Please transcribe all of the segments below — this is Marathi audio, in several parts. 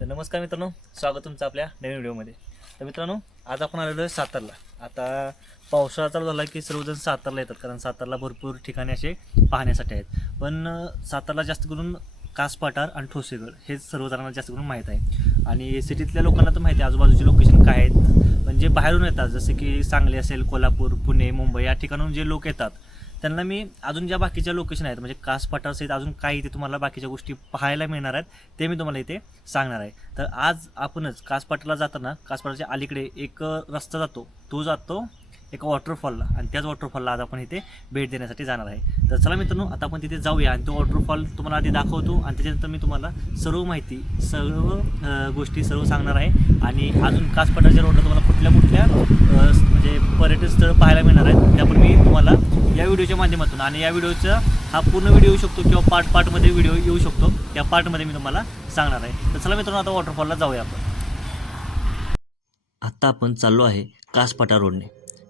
तर नमस्कार मित्रांनो स्वागत तुमचं आपल्या नवीन व्हिडिओमध्ये. तर मित्रांनो आज आपण आलेलो आहे सातारला. आता पावसाळा चालू झाला की सर्वजण सातारला येतात कारण सातारला भरपूर ठिकाणे असे पाहण्यासाठी आहेत. पण सातारला जास्त करून कास पठार आणि ठोसेगड हे सर्वजणांना जास्त करून माहीत आहे. आणि सिटीतल्या लोकांना तर माहिती आहे आजूबाजूचे लोकेशन काय आहेत. पण जे बाहेरून येतात जसे की सांगली असेल कोल्हापूर पुणे मुंबई या ठिकाणून जे लोक येतात त्यांना मी अजून ज्या बाकीच्या लोकेशन आहेत म्हणजे कास पठार सहित अजून काही इथे तुम्हाला बाकीच्या गोष्टी पाहायला मिळणार आहेत ते मी तुम्हाला इथे सांगणार आहे. तर आज आपणच कास पठारला जाताना कास पठारच्या अलीकडे एक रस्ता जातो. तो जातो एका वॉटरफॉलला आणि त्याच वॉटरफॉलला आज आपण इथे भेट देण्यासाठी जाणार आहे. तर चला मित्रांनो आता आपण तिथे जाऊया आणि तो वॉटरफॉल तुम्हाला आधी दाखवतो आणि त्याच्यानंतर मी तुम्हाला सर्व माहिती सर्व गोष्टी सर्व सांगणार आहे. आणि अजून कासपटाच्या रोडला तुम्हाला कुठल्या कुठल्या म्हणजे पर्यटन स्थळ पाहायला मिळणार आहेत ते मी तुम्हाला या व्हिडिओच्या माध्यमातून आणि या व्हिडिओचा हा पूर्ण व्हिडिओ येऊ शकतो किंवा पार्ट पार्टमध्ये व्हिडिओ येऊ शकतो. त्या पार्टमध्ये मी तुम्हाला सांगणार आहे. तर चला मित्रांनो आता वॉटरफॉलला जाऊया आपण. आत्ता आपण चाललो आहे कासपाटा रोडने.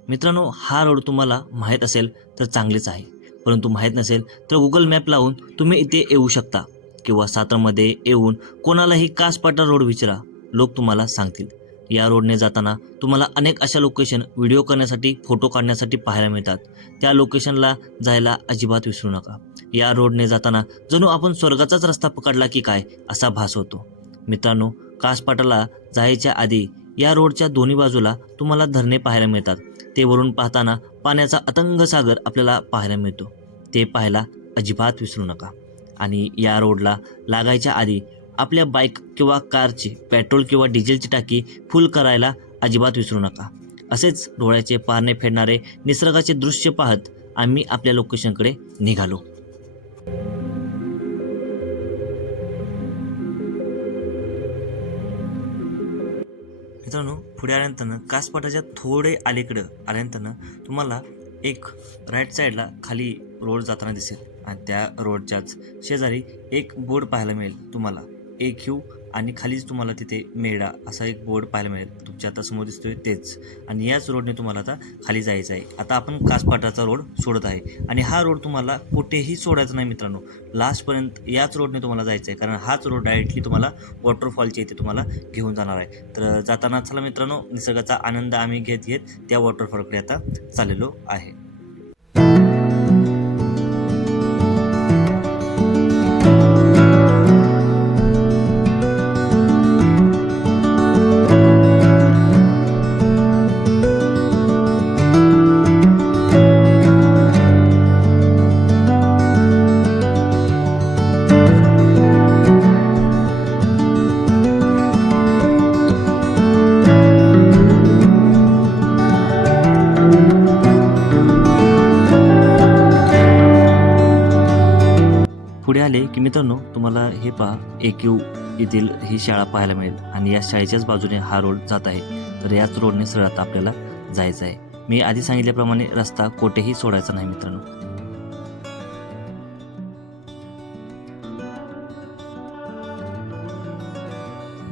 मित्रांनो हा रोड तुम्हाला माहीत असेल तर चांगलेच आहे. परंतु माहीत नसेल तर गुगल मॅप लावून तुम्ही इथे येऊ शकता. किंवा सातारमध्ये येऊन कोणालाही कासपाटा रोड विचारा. लोक तुम्हाला सांगतील. या रोडने जाताना तुम्हाला अनेक अशा लोकेशन व्हिडिओ करण्यासाठी फोटो काढण्यासाठी पाहायला मिळतात. त्या लोकेशनला जायला अजिबात विसरू नका. या रोडने जाताना जणू आपण स्वर्गाचाच रस्ता पकडला की काय असा भास होतो. मित्रांनो कासपाटाला जायच्या आधी या रोडच्या दोन्ही बाजूला तुम्हाला धरणे पाहायला मिळतात. ते वरून पाहताना पाण्याचा अतंग सागर आपल्याला पाहायला मिळतो. ते पाहायला अजिबात विसरू नका. आणि या रोडला लागायच्या आधी आपल्या बाईक किंवा कारची पेट्रोल किंवा डिझेलची टाकी फुल करायला अजिबात विसरू नका. असेच डोळ्याचे पारणे फेडणारे निसर्गाचे दृश्य पाहत आम्ही आपल्या लोकेशनकडे निघालो. मित्रांनो पुढे आल्यानंतर कासपाटाच्या थोडे अलीकडं आल्यानंतर तुम्हाला एक राईट साईडला खाली रोड जाताना दिसेल. आणि त्या रोडच्याच शेजारी एक बोर्ड पाहायला मिळेल तुम्हाला. ए क्यू आणि खालीच तुम्हाला तिथे मेडा असा एक बोर्ड पाहायला मिळेल. तुमच्या आता समोर दिसतोय तेच. आणि याच रोडने तुम्हाला आता खाली जायचं आहे. आता आपण कासपाटाचा रोड सोडत आहे. आणि हा रोड तुम्हाला कुठेही सोडायचा नाही मित्रांनो. लास्टपर्यंत याच रोडने तुम्हाला जायचं आहे. कारण हाच रोड डायरेक्टली तुम्हाला वॉटरफॉलच्या इथे तुम्हाला घेऊन जाणार आहे. तर जाताना चला मित्रांनो निसर्गाचा आनंद आम्ही घेत घेत त्या वॉटरफॉलकडे आता चाललेलो आहे. आहे की मित्रांनो तुम्हाला हे पहा ए क्यू येथील ही शाळा पाहायला मिळेल आणि या शाळेच्याच बाजूने हा रोड जात आहे. तर याच रोडने सरळ आता आपल्याला जायचं आहे. मी आधी सांगितल्याप्रमाणे रस्ता कोठेही सोडायचा नाही मित्रांनो.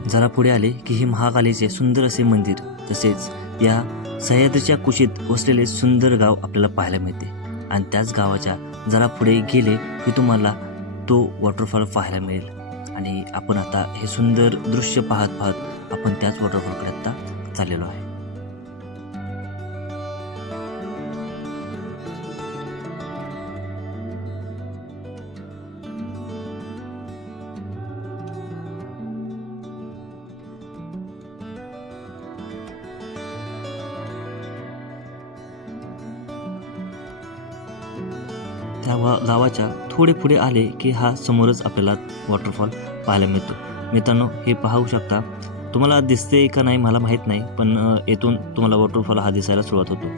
जरा पुढे आले की हे महाकालीचे सुंदर असे मंदिर तसेच या सह्याद्रीच्या कुशीत वसलेले सुंदर गाव आपल्याला पाहायला मिळते. आणि त्याच गावाच्या जरा पुढे गेले की तुम्हाला तो वॉटरफॉल पाहायला मिळेल. आणि आपण आता हे सुंदर दृश्य पाहत पाहत आपण त्याच वॉटरफॉलकडे आता चाललेलो आहे. त्या वा- गावाच्या थोडे पुढे आले की हा समोरच आपल्याला वॉटरफॉल पाहायला मिळतो. मित्रांनो हे पाहू शकता तुम्हाला दिसते का नाही मला माहीत नाही पण येथून तुम्हाला वॉटरफॉल हा दिसायला सुरुवात होतो.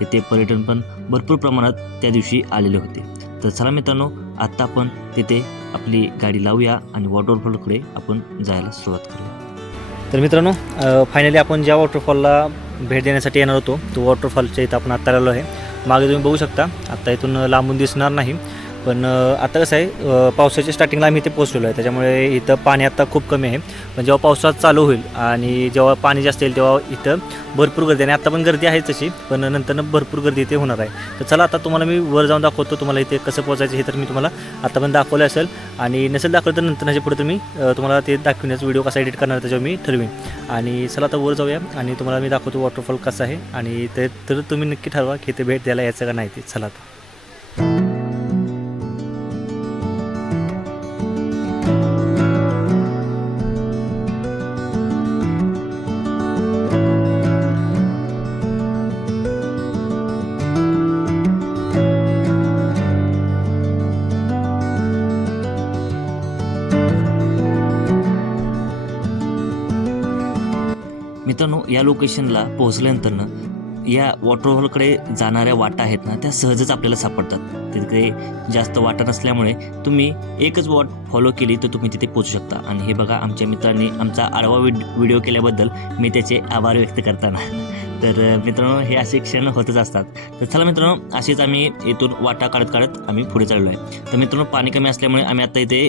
येथे पर्यटन पण भरपूर प्रमाणात त्या दिवशी आलेले होते. तर चला मित्रांनो आत्ता आपण तिथे आपली गाडी लावूया आणि वॉटरफॉलकडे आपण जायला सुरुवात करूया. तर मित्रांनो फायनली आपण ज्या वॉटरफॉलला भेट देण्यासाठी येणार होतो तो वॉटरफॉलच्या इथं आपण आत्ता आलो आहे. मागे तुम्ही बघू शकता आत्ता इथून लांबून दिसणार नाही. पण आता कसं आहे पावसाच्या स्टार्टिंगला आम्ही इथे पोहोचलेलो आहे. त्याच्यामुळे इथं पाणी आता खूप कमी आहे. पण जेव्हा पावसाळा चालू होईल आणि जेव्हा पाणी जास्त येईल तेव्हा इथं भरपूर गर्दी आहे. आणि आत्ता पण गर्दी आहे तशी पण नंतर भरपूर गर्दी इथे होणार आहे. तर चला आता तुम्हाला मी वर जाऊन दाखवतो तुम्हाला इथे कसं पोहोचायचं हे तर मी तुम्हाला आता पण दाखवलं असेल. आणि नसेल दाखवलं तर नंतर ह्याच्या पुढे तुम्ही तुम्हाला ते दाखवण्याचा व्हिडिओ कसा एडिट करणार त्याच्यावर मी ठरवीन. आणि चला आता वर जाऊया. आणि तुम्हाला मी दाखवतो वॉटरफॉल कसा आहे. आणि ते तर तुम्ही नक्की ठरवा की ते भेट द्यायला यायचं का नाही ते. चला आता. या लोकेशनला पोहोचल्यानंतरनं या वॉटरफॉलकडे जाणाऱ्या वाटा आहेत ना त्या सहजच आपल्याला सापडतात. तिकडे जास्त वाटा नसल्यामुळे तुम्ही एकच वॉट फॉलो केली तर तुम्ही तिथे पोहोचू शकता. आणि हे बघा आमच्या मित्रांनी आमचा आडवा विड व्हिडिओ केल्याबद्दल मी त्याचे आभार व्यक्त करताना. तर मित्रांनो हे असे क्षण होतच असतात. तर चला मित्रांनो असेच आम्ही इथून वाटा काढत काढत आम्ही पुढे चाललो आहे तर मित्रांनो पाणी कमी असल्यामुळे आम्ही आता इथे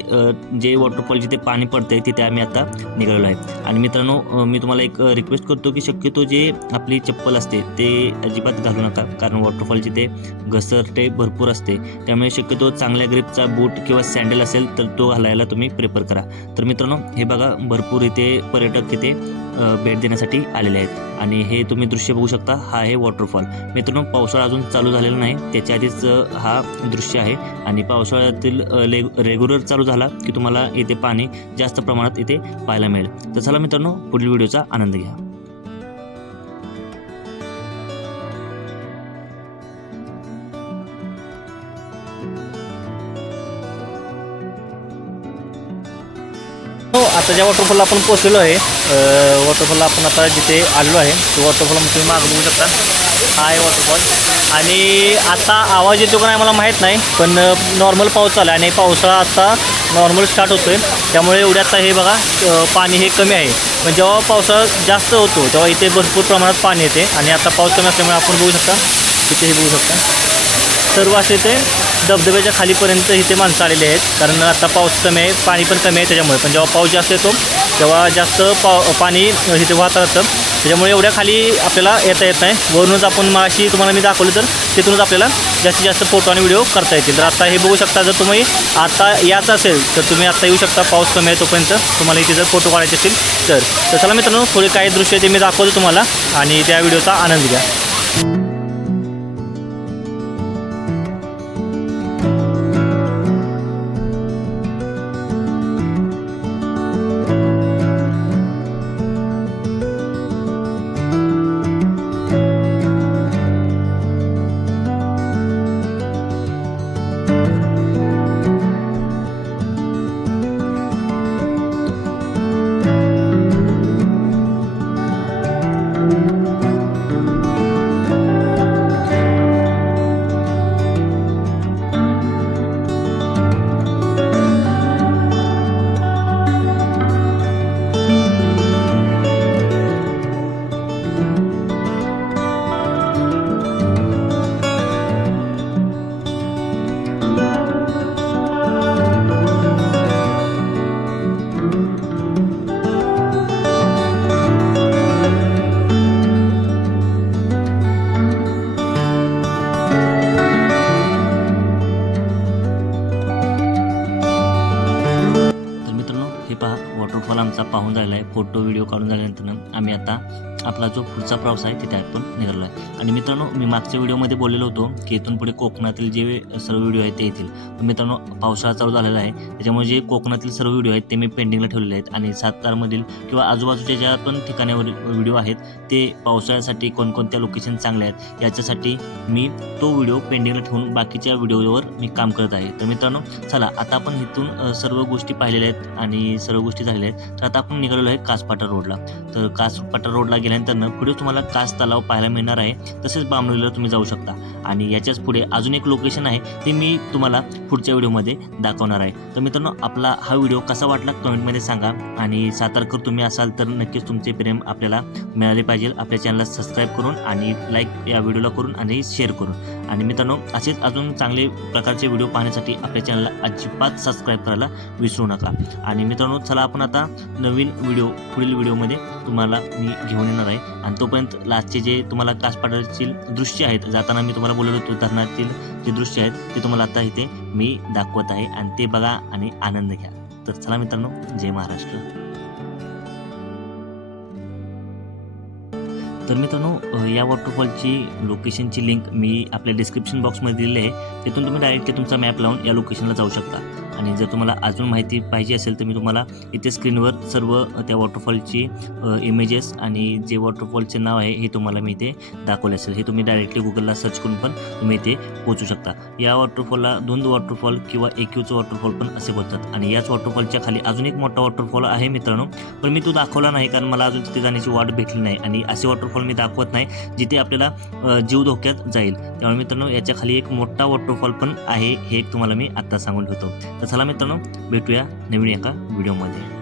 जे वॉटरफॉल जिथे पाणी पडते तिथे आम्ही आता निघालेलो आहे आणि मित्रांनो मी तुम्हाला एक रिक्वेस्ट करतो की शक्यतो जे आपली चप्पल असते ते अजिबात घालू नका. कारण वॉटरफॉल जिथे घसरटे भरपूर असते. त्यामुळे शक्यतो चांगल्या ग्रिपचा बूट किंवा सँडल असेल तर तो घालायला तुम्ही प्रेफर करा. तर मित्रांनो हे बघा भरपूर इथे पर्यटक तिथे भेट देण्यासाठी आलेले आहेत. आणि हे तुम्ही दृश्य बघू शकता. हा आहे वॉटरफॉल मित्रांनो पावसाळा अजून चालू झालेला नाही. त्याच्या आधीच हा दृश्य आहे. आणि पावसाळ्यातील ले रेग्युलर चालू झाला की तुम्हाला इथे पाणी जास्त प्रमाणात इथे पाहायला मिळेल. तर चला मित्रांनो पुढील व्हिडिओचा आनंद घ्या. हो आता ज्या वॉटरफॉलला आपण पोचलेलो आहे वॉटरफॉलला आपण आता जिथे आलेलो आहे तो वॉटरफॉल तुम्ही मागं बघू शकता. हा आहे वॉटरफॉल आणि आता आवाज येतो का नाही मला माहीत नाही पण नॉर्मल पाऊस आला आहे आणि पावसाळा आता नॉर्मल स्टार्ट होतो आहे त्यामुळे एवढे आता हे बघा पाणी हे कमी आहे. पण जेव्हा पावसाळा जास्त होतो तेव्हा इथे भरपूर प्रमाणात पाणी येते. आणि आता पाऊस कमी असल्यामुळे आपण बघू शकता तिथे हे बघू शकता. सर्व असे ते धबधब्याच्या खालीपर्यंत इथे माणसं आलेले आहेत. कारण आता पाऊस कमी आहे पाणी पण कमी आहे त्याच्यामुळे. पण जेव्हा पाऊस जास्त येतो तेव्हा जास्त पाव पाणी इथे वाहत राहतं त्याच्यामुळे एवढ्या खाली आपल्याला येता येत नाही. वरूनच आपण माशी तुम्हाला मी दाखवलं तर तिथूनच आपल्याला जास्तीत जास्त फोटो आणि व्हिडिओ करता येतील. तर आता हे बघू शकता जर तुम्ही आता याच असेल तर तुम्ही आता येऊ शकता. पाऊस कमी आहे तोपर्यंत तुम्हाला इथे जर फोटो काढायचे असतील तर. तर चला मित्रांनो थोडे काही दृश्य ते मी दाखवतो तुम्हाला आणि त्या व्हिडिओचा आनंद घ्या. पहा वॉटरफॉल आमचा पाहून झालेला आहे फोटो व्हिडिओ काढून झाल्यानंतर आम्ही आता आपला जो पुढचा प्रवास आहे तिथे आपण निघालो आहे आणि मित्रांनो मी मागच्या व्हिडिओमध्ये बोललेलो होतो की इथून पुढे कोकणातील जे सर्व व्हिडिओ आहेत ते येतील. मित्रांनो पावसाळा चालू झालेला आहे. त्याच्यामुळे जे कोकणातील सर्व व्हिडिओ आहेत ते मी पेंडिंगला ठेवलेले आहेत. आणि सातारमधील किंवा आजूबाजूच्या ज्या पण ठिकाणावर व्हिडिओ आहेत ते पावसाळ्यासाठी कोणकोणत्या लोकेशन चांगल्या आहेत याच्यासाठी मी तो व्हिडिओ पेंडिंगला ठेवून बाकीच्या व्हिडिओवर मी काम करत आहे. तर मित्रांनो चला आता आपण इथून सर्व गोष्टी पाहिलेल्या आहेत आणि सर्व गोष्टी झालेल्या आहेत. तर आता आपण निघालेलो आहे कासपाटा रोडला. तर कासपाटा रोडला गेल्यानंतर पुढे तुम्हाला कास तलाव पाहायला मिळणार आहे. तसेच बामणोलीला तुम्ही जाऊ शकता. आणि याच्याच पुढे अजून एक लोकेशन आहे ते मी तुम्हाला पुढच्या व्हिडिओमध्ये दाखवणार आहे. तर मित्रांनो आपला हा व्हिडिओ कसा वाटला कमेंटमध्ये सांगा. आणि सातारकर तुम्ही असाल तर नक्कीच तुमचे प्रेम आपल्याला मिळाले पाहिजे. आपल्या चॅनलला सबस्क्राईब करून आणि लाईक या व्हिडिओला करून आणि शेअर करून. आणि मित्रांनो असेच अजून चांगले प्रकारचे व्हिडिओ पाहण्यासाठी आपल्या चॅनलला अजिबात सबस्क्राईब करायला विसरू नका. आणि मित्रांनो चला आपण आता नवीन व्हिडिओ पुढील व्हिडिओमध्ये तुम्हाला मी घेऊन येणार आहे. आणि तोपर्यंत लास्टचे जे तुम्हाला कासपाटाचे दृश्य आहेत जाताना मी तुम्हाला बोललो होतो धरणातील जे दृश्य आहेत ते तुम्हाला आता इथे मी दाखवत आहे. आणि ते बघा आणि आनंद घ्या. तर चला मित्रांनो जय महाराष्ट्र. तर मित्रांनो या वॉटरफॉलची लोकेशनची लिंक मी आपल्या डिस्क्रिप्शन बॉक्समध्ये दिलेली आहे. तिथून तुम्ही डायरेक्टली तुमचा मॅप लावून या लोकेशनला जाऊ शकता. आणि जर तुम्हाला अजून माहिती पाहिजे असेल तर मी तुम्हाला इथे स्क्रीनवर सर्व त्या वॉटरफॉलची इमेजेस आणि जे वॉटरफॉलचे नाव आहे हे तुम्हाला मी इथे दाखवले असेल. हे तुम्ही डायरेक्टली गुगलला सर्च करून पण तुम्ही इथे पोहोचू शकता. या वॉटरफॉलला दोन वॉटरफॉल किंवा एकयूचं वॉटरफॉल पण असे बोलतात. आणि याच वॉटरफॉलच्या खाली अजून एक मोठा वॉटरफॉल आहे मित्रांनो. पण मी तो दाखवला नाही कारण मला अजून तिथे जाण्याची वाट भेटली नाही. आणि असे वॉटरफॉल मी दाखवत नाही जिथे आपल्याला जीव धोक्यात जाईल. त्यामुळे मित्रांनो याच्या खाली एक मोठा वॉटरफॉल पण आहे हे एक तुम्हाला मी आत्ता सांगून ठेवतो. तर चला मित्रांनो भेटूया नवीन एका व्हिडिओमध्ये